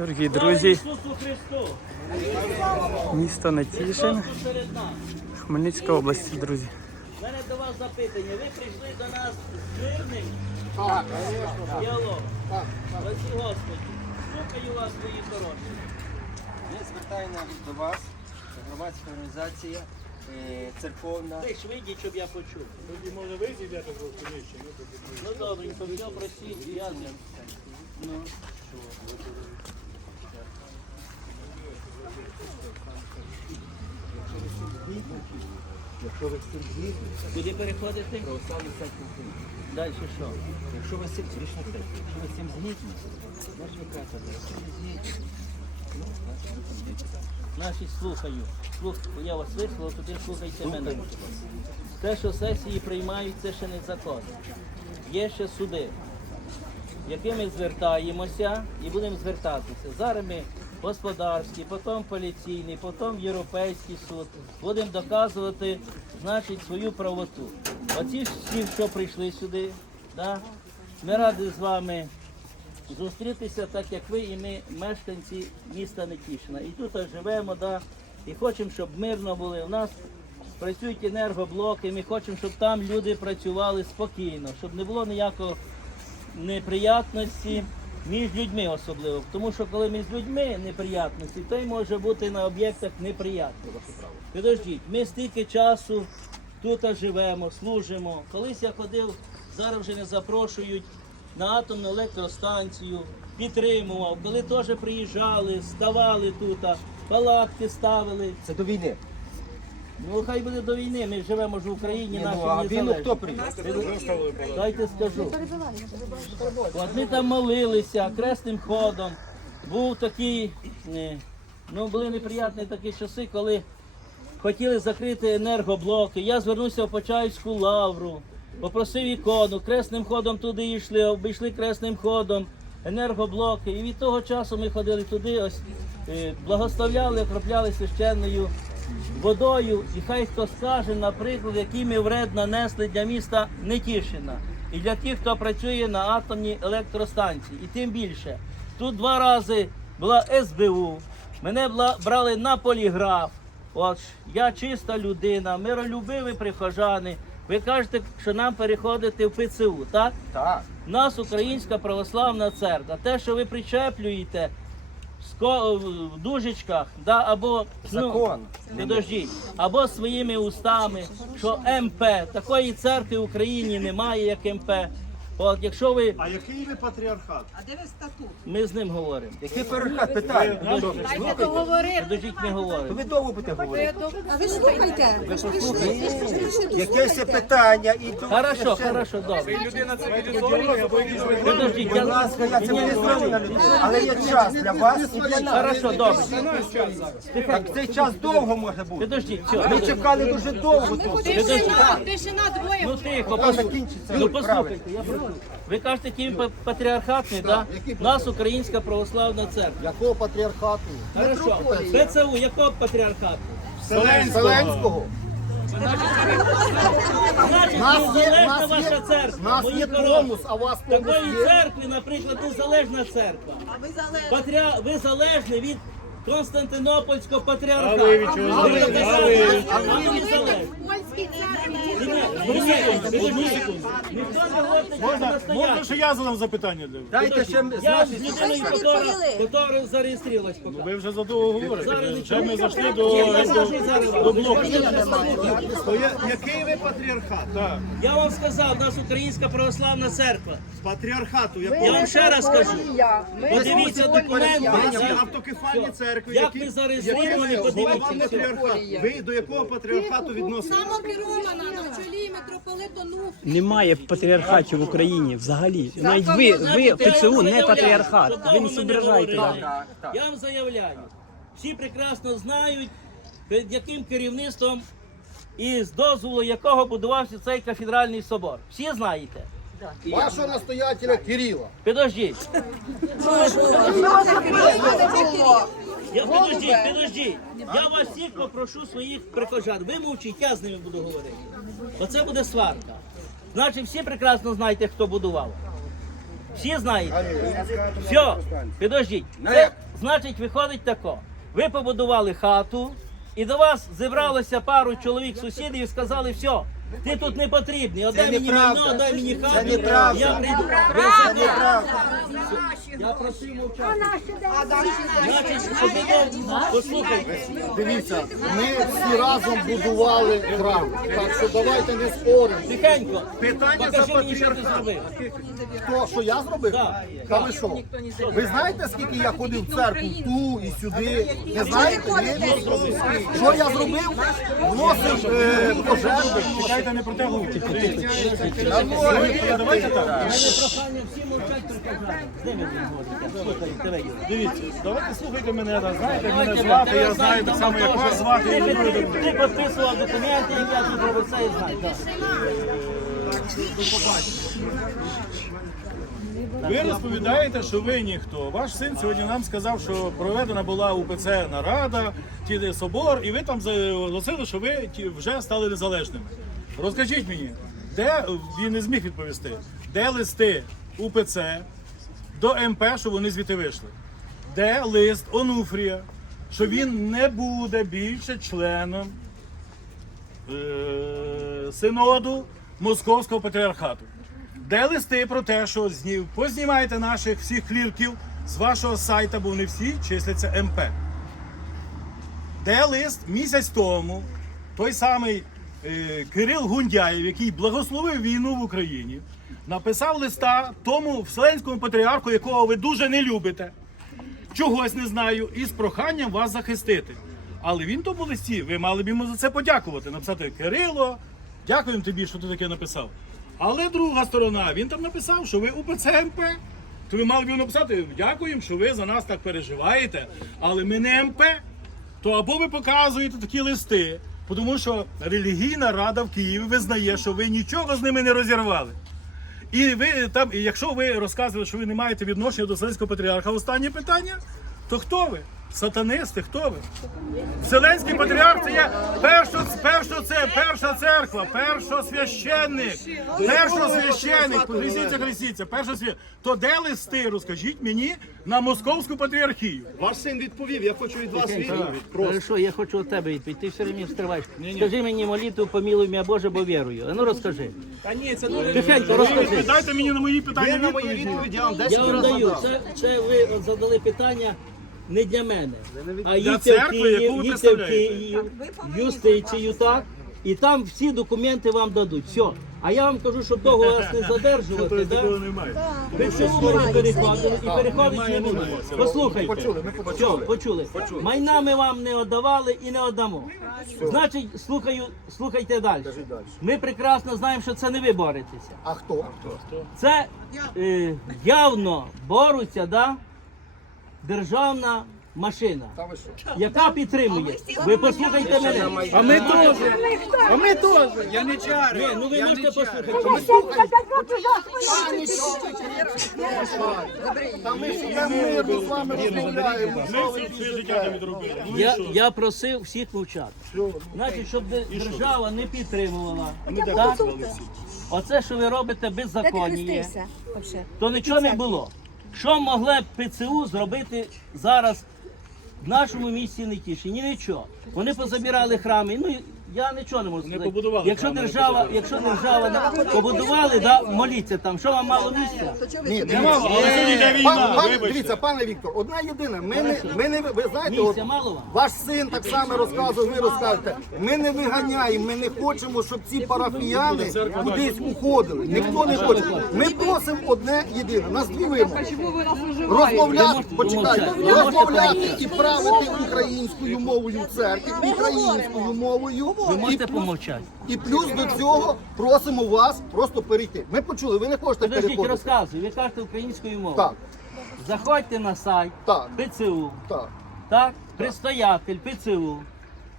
Дорогі друзі, Ісусу Христу! місто Натішин, Христос! Хмельницька область, друзі. У мене до вас запитання. Ви прийшли до нас з мирним діалогом. Спасі Господи. Слухаю вас, мої хороші. Ми звертаємо до вас, громадська організація, е, церковна. Ви ж вийдіть, щоб я почув. Тоді може ви зійдете трошки нижче, ну. Ну добренько, все просіть, я з ним. Якщо ви згідні, Куди переходити? православну церкву України. Далі що? Якщо ви з цим рішення якщо ви цим згідні, значить ви кажете, якщо ви згідні, ну, значить ви згідні. Значить, слухаю. Слух, я вас вислухав, тоді слухайте мене. Те, що сесії приймають, це ще не закон. Є ще суди, в які ми звертаємося і будемо звертатися. Зараз ми господарський, потім поліційний, потім європейський суд. Будемо доказувати, значить, свою правоту. Оці всі, що прийшли сюди, да? ми раді з вами зустрітися, так як ви і ми, мешканці міста Нетішина. І тут живемо, да, і хочемо, щоб мирно були. У нас працюють енергоблоки, ми хочемо, щоб там люди працювали спокійно, щоб не було ніякого неприятності між людьми особливо. Тому що коли між людьми неприятності, то й може бути на об'єктах неприятно. Підождіть, ми стільки часу тут живемо, служимо. Колись я ходив, зараз вже не запрошують на атомну електростанцію, підтримував, коли теж приїжджали, ставали тут, палатки ставили. Це до війни. Ну хай буде до війни, ми живемо ж в Україні, наші ну, а війну хто прийняв? Дайте скажу. От ми там молилися крестним ходом. Був такий, е, ну були неприятні такі часи, коли хотіли закрити енергоблоки. Я звернувся в Почаївську лавру, попросив ікону, крестним ходом туди йшли, обійшли крестним ходом енергоблоки. І від того часу ми ходили туди, ось е, благословляли, окропляли священною водою. І хай хто скаже, наприклад, який ми вред нанесли для міста Нетішина. І для тих, хто працює на атомній електростанції. І тим більше. Тут два рази була СБУ, мене брали на поліграф. От я чиста людина, миролюбиві прихожани. Ви кажете, що нам переходити в ПЦУ, так? Так. У нас Українська православна церква. Те, що ви причеплюєте ско- в дужечках, да, або Закон. Ну, підождіть, або своїми устами, що МП такої церкви в Україні немає, як МП. От якщо ви А який ви патріархат? А де ви статут? ми з ним говоримо. Який перехід питання? Дайте договорити. Ми То говоримо. ви довго будете говорити? А ви слухайте. Ви ж Якесь питання і до... Хорошо, хорошо, добре. Підождіть, Будь я ласка, я цивілізована людина, але є час для вас і для нас. хорошо, добре. Так цей час довго може бути. Підождіть, все. Ми чекали дуже довго. Тишина, тишина двоє. Ну тихо, послухайте. закінчиться. Ну послухайте, я прошу. Ви кажете, па- патріархатний, да? У нас Українська православна церква. Якого патріархату? Хорошо. ПЦУ, якого патріархату? Зеленського. Значить, Нас є- незалежна нас ваша церква. Нас Мої є хороші. томус, а у вас томус Такої є? церкви, наприклад, незалежна церква. Патріа... Ви залежні від Константинопольського патріархату. А ви від чого? А ви від. Ніхто не говорить, що Можна, можна, що я задам запитання для вас? Дайте ще з Я з нашої людиною, яка, зареєструвалась поки. Ви вже задовго говорите. Зараз Вже ми зайшли до, до, до блоку. То я- який ви патріархат? Так. Я вам сказав, у нас Українська православна церква. З патріархату якого? Я вам ще раз кажу. Подивіться документи. У нас є Я- автокефальні церкви, Як які, ви зареєстровані, подивіться. все. матріархату. Ви до якого патріархату відносите? Самокерована на чолі митрополиту Нуф. Немає патріархатів в Україні взагалі. Навіть ви, ви ПЦУ не патріархат. Ви не зображаєте. Я вам заявляю. Всі прекрасно знають, під яким керівництвом і з дозволу якого будувався цей кафедральний собор. Всі знаєте. Вашого настоятеля Кирила. Підождіть. Я підождіть, підождіть. Я вас всіх попрошу своїх прихожан. Ви мовчіть, я з ними буду говорити. Оце буде сварка. Значить, всі прекрасно знаєте, хто будував. Всі знаєте. Все, підождіть. Це Значить, виходить тако. Ви побудували хату, і до вас зібралося пару чоловік сусідів і сказали, все, ти тут не потрібний, отдай мені майно, дай мені хату, я прийду. Це не Я просив мовчати. Значить, ви послухайте. Дивіться, ми всі разом будували храм. Так що давайте не споримо. Тихенько. Питання за Покажи мені, що ти патріархат. зробив. Хто, що я зробив? Так. Та ви що? Ви знаєте, скільки я ходив в церкву ту і сюди? Не знаєте? Ні? Що я зробив? Вносив е, пожертви. Не. Давайте так. Слухайте, телевізор. Дивіться, давайте слухайте мене. Знаєте, мене звати, я знаю так само, як вас звати. Ти, підписував документи, як я тут робив, це і знаю. Ви розповідаєте, що ви ніхто. Ваш син сьогодні нам сказав, що проведена була УПЦ нарада, ті собор, і ви там заголосили, що ви ті- вже стали незалежними. Розкажіть мені, де він не зміг відповісти, де листи УПЦ до МП, що вони звідти вийшли? Де лист Онуфрія, що він не буде більше членом е, синоду Московського патріархату. Де листи про те, що зні- познімайте наших всіх клірків з вашого сайта, бо вони всі числяться МП. Де лист місяць тому той самий Кирил Гундяєв, який благословив війну в Україні, написав листа тому вселенському патріарху, якого ви дуже не любите, чогось не знаю, і з проханням вас захистити. Але він тому листі, ви мали б йому за це подякувати. Написати Кирило, дякуємо тобі, що ти таке написав. Але друга сторона, він там написав, що ви УПЦ МП. То ви мали б йому написати, дякуємо, що ви за нас так переживаєте, але ми не МП. То або ви показуєте такі листи, тому що релігійна рада в Києві визнає, що ви нічого з ними не розірвали. І ви там, і якщо ви розказували, що ви не маєте відношення до Вселенського патріарха, останнє питання, то хто ви? Сатанисти, хто ви? Вселенський патріарх це є перша, перша, це, перша церква, першосвященник, першосвященник, хрестіться, хрестіться, першосвященник. То де листи, розкажіть мені, на московську патріархію? Ваш син відповів, я хочу від вас відповідь. Просто. Хорошо, я хочу від тебе відповідь. Ти все время встриваєш. Скажи мені молитву, помилуй мене Боже, бо вірую. А ну розкажи. Та ні, це Тихенько, ви розкажи. дайте мені на мої Ви питання на мої відповіді. відповіді я вам 10 Я вам разів даю. надав. Це, це ви от задали питання не для мене. А їдьте в Київ, їдьте в. Київ, юстицію, так? І там всі документи вам дадуть. Все. А я вам кажу, щоб довго вас не задержувати. Ви все скоро переходили і переходить не буде. Послухайте. Почули, Все, почули. Майна ми вам не віддавали і не віддамо. Значить, слухаю, слухайте далі. Ми прекрасно знаємо, що це не ви боретеся. А хто? Це е, явно боруться, да? Державна машина, яка підтримує. Ви послухайте мене. А ми теж. А ми теж. Я не чарю. Ні, ну ви можете послухати. Та ми ж мирно з вами розмовляємо. Ми все життя не відробили. Ну Я, я просив всіх мовчати. Значить, щоб держава не підтримувала. Так? Оце, що ви робите беззаконніє, то нічого не було. Що могла ПЦУ зробити зараз в нашому місті Нетішині? Нічого. Вони позабирали храми. Ну, я нічого не можу сказати. побудували якщо держава, якщо держава да, побудували, да, моліться там. Що вам мало місця? Ні, Мало, дивіться. але сьогодні йде Пан- війна, вибачте. Дивіться, пане Віктор, одна єдина. Ми не, ми не, ви знаєте, от, Місця мало вам? ваш син так само розказує, ви розкажете. Ми не виганяємо, ми не хочемо, щоб ці парафіяни кудись уходили. Ніхто не хоче. Ми просимо одне єдине. Нас дві вимоги. Розмовляти, почекайте, розмовляти і правити українською мовою в церкві, українською мовою. Ви можете помовчати. І плюс до цього просимо вас просто перейти. Ми почули, ви не хочете Подождіть, переходити. розказуй. Ви кажете українською мовою. Так, Заходьте на сайт Так. ПЦУ, так, так? Предстоятель ПЦУ,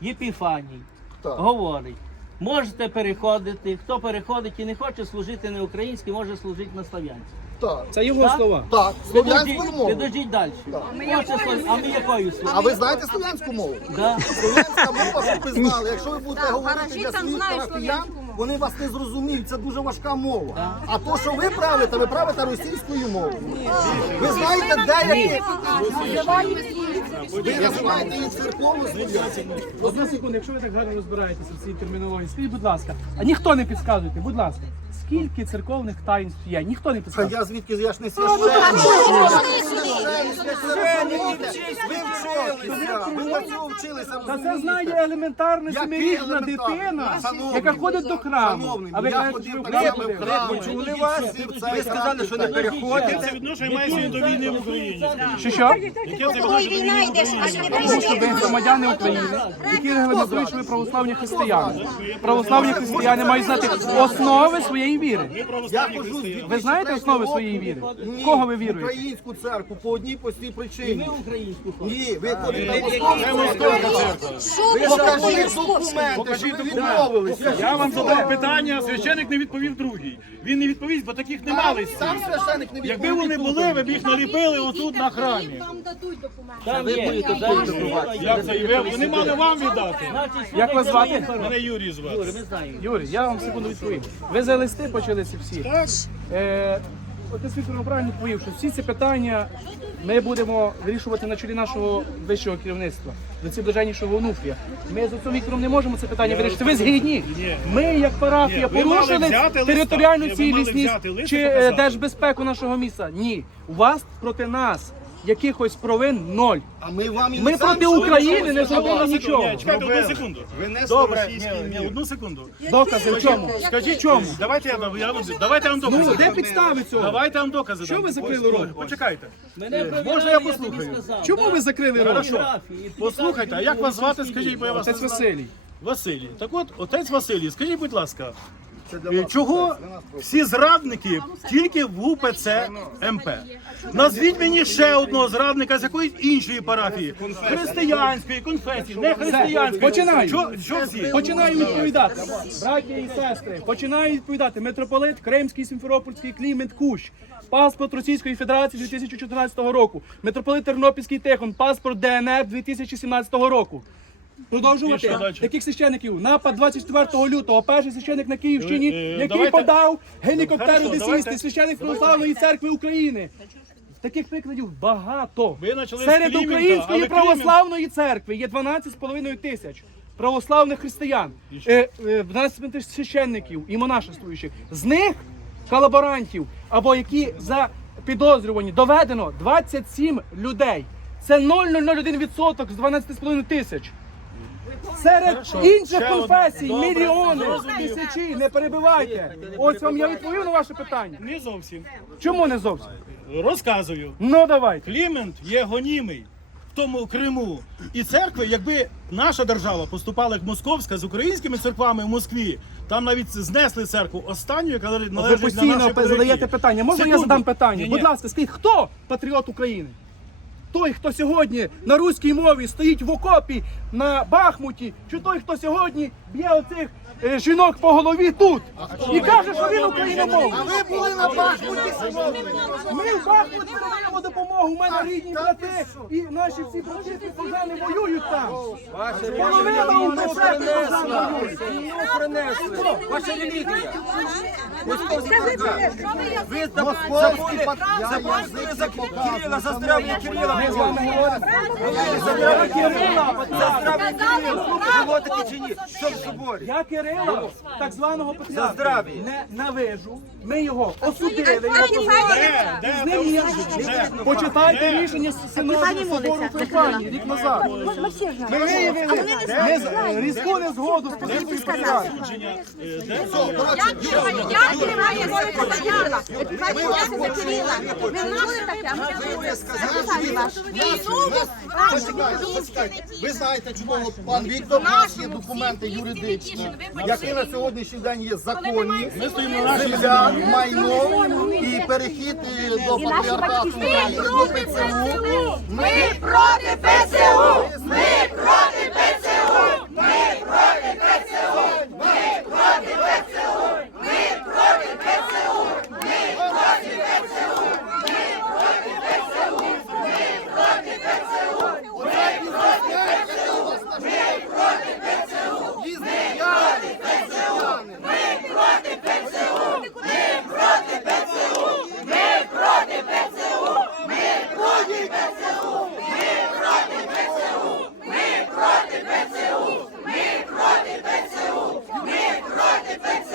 Єпіфаній, так. говорить. Можете переходити. Хто переходить і не хоче служити на українській, може служити на слав'янській. Так, Це його Так? слова. так, слов'янською мовою. підождіть далі. Хоче слов- А ми якою А ви знаєте слов'янську мову? Да? Слов'янська мова, щоб ви знали, якщо ви будете говорити гаражі для там своїх знають парафіян, слов'янську мову. вони вас не зрозуміють. Це дуже важка мова. А то, що ви правите, ви правите російською мовою. Ви знаєте, деякі ви називаєте її церковну святіню. Одна секунда, якщо ви так гарно розбираєтеся в цій термінології, скажіть, будь ласка, а ніхто не підказуйте, будь ласка, скільки церковних таїнств є? Ніхто не підказує. я звідки я ж не священник. Ви вчилися, ви на цього вчилися. Та це знає елементарна семирічна дитина, яка ходить до храму. А ви кажете, що ви ходите. Почули вас? Ви сказали, що не переходите. Це відношення має сьогодні до війни в Україні. Що що? Ой, війна йдеш, аж не Тому що ви громадяни України, які регламентують, що ви православні християни. Православні християни мають знати основи своєї віри. Я хожу з Ви знаєте основи своєї віри? В Кого ви віруєте? Українську церкву по одній простій причині. Українську Ні, ви ходите на московську церкву. Покажіть документи, що ви відмовилися. Я вам задав питання, священик не відповів другий. Він не відповість, бо таких священик не Якби вони були, ви б їх наліпили отут на храмі. Вам дадуть документи. Там є. Як це? І ви- Вони мали вам віддати. Як вас звати? Мене Юрій звати. Ми знаємо. Юрій, я вам секунду відповім. Ви за листи почалися всі. Е, Отець Віктор правильно відповів, що всі ці питання ми будемо вирішувати на чолі нашого вищого керівництва, до ці ближайнішого онуфрія. Ми з отцом Віктором не можемо це питання вирішити. Ви згідні? Ми, як парафія, Ні, ви мали порушили взяти листа. територіальну Ні, ви мали цілісність взяти лист і чи е, показати. держбезпеку нашого міста. Ні. У вас проти нас якихось провин ноль. А ми вам і Ми не проти України не зробили нічого. Чекайте одну секунду. Добре, ні, ні, одну секунду. Докази в чому? Скажіть чому? Давайте я, вам- я вам давайте я вам Ну, докази. де підстави цього? Давайте я вам докази. Що ви закрили рот? Почекайте. Мене Можна я послухаю? Чому ви закрили рот? Послухайте, а як вас звати, скажіть, бо я вас Отець знаю. Василій. Василій. Так от, отець Василій, скажіть, будь ласка, е, чого всі зрадники тільки в УПЦ МП? Назвіть мені ще одного зрадника з якоїсь іншої парафії. Християнської, конфесії, не християнської. Починаю. Що, що всі? Починаю відповідати. Браття і сестри, починаю відповідати. Митрополит Кримський, Сімферопольський, Клімент Кущ. Паспорт Російської Федерації 2014 року. Митрополит Тернопільський Тихон, паспорт ДНР 2017 року. Продовжувати. Таких священиків. Напад 24 лютого. Перший священик на Київщині, Е, е, який давайте- подав гелікоптеру Хорошо, де сісти. Священик Православної церкви України. Таких прикладів багато. Серед української православної церкви є 12,5 тисяч православних християн, е, е, 12 тисяч священників і монашествуючих. З них колаборантів або які за підозрювані доведено 27 людей. Це 0,001% з 12,5 тисяч. Серед інших конфесій мільйони, тисячі, не перебивайте. Ось вам я відповів на ваше питання. Не зовсім. Чому не зовсім? Розказую. Ну давайте. Клімент є гонімий в тому Криму. І церкви, якби наша держава поступала як московська з українськими церквами в Москві, там навіть знесли церкву останню, яка належить Ви постійно задаєте питання. Можна я Секунду. задам питання? Ні-ні. Будь ласка, скажіть, хто патріот України? Той, хто сьогодні на руській мові стоїть в окопі на Бахмуті, чи той, хто сьогодні б'є оцих е, жінок по голові тут і каже, що він україномовний. А ви були на Бахмуті? Ми в Бахмуті надаємо допомогу. У мене рідні брати і наші всі брати прихожани воюють там. Половина воюють. Ваша релігія. Ви патріарх. забули за Кирила, за Кирила. Ми з вами говоримо. Я Кирила, За Кирила. Було таке чи ні? Що в соборі? Кирила, так званого Петря, не на вежу. Ми його осудили. його позбавили. Почитайте рішення синоду собору Феофанії рік назад. Ми виявили різку незгоду з позицією патріарха. Я тримаю Кирила. Хай бояться за Кирила. Не наше таке. Ви знаєте чудово, пан Віктор, у нас є документи юридичні, які на сьогоднішній день є законні. Земля, майно і перехід е, до патріархату України, проти ПЦУ. Ми проти ПЦУ! Happy birthday!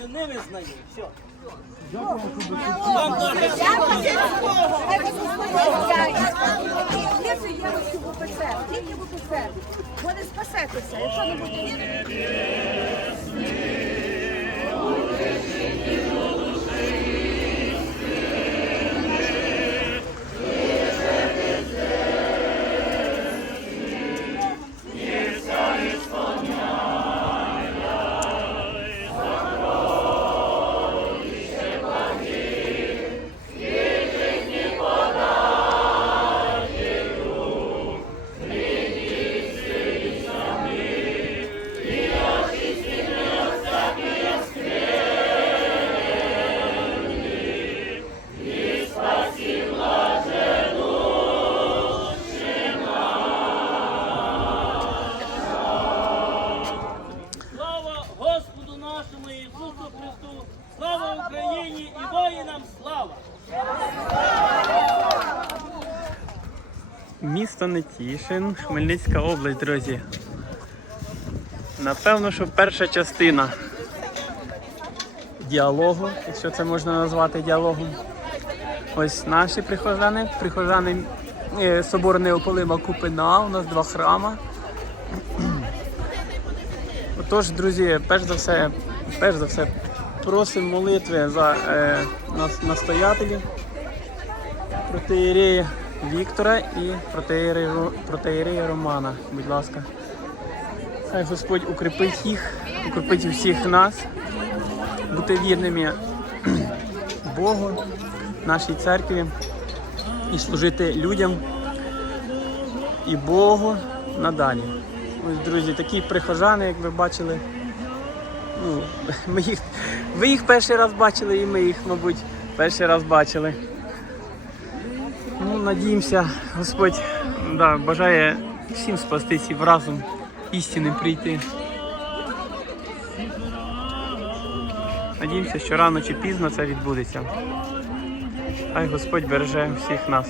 Повністю не визнає. Все. Якщо є ось в УПЦ, тільки в УПЦ, ви спасетеся, якщо не буде. Нетішин, Хмельницька область, друзі. Напевно, що перша частина діалогу, якщо це можна назвати діалогом. Ось наші прихожани, прихожани е, собору Неополима Купина, у нас два храма. Отож, друзі, перш за все, перш за все, просимо молитви за е, нас, настоятелів, протиєрея Віктора і протиєрея Романа. Будь ласка. Хай Господь укріпить їх, укріпить всіх нас, бути вірними Богу, нашій церкві і служити людям і Богу надалі. Ось, друзі, такі прихожани, як ви бачили. Ну, ми їх, ви їх перший раз бачили, і ми їх, мабуть, перший раз бачили. Надіємося, Господь да, бажає всім спастись і в разум істини прийти. Надіємося, що рано чи пізно це відбудеться. Хай Господь береже всіх нас.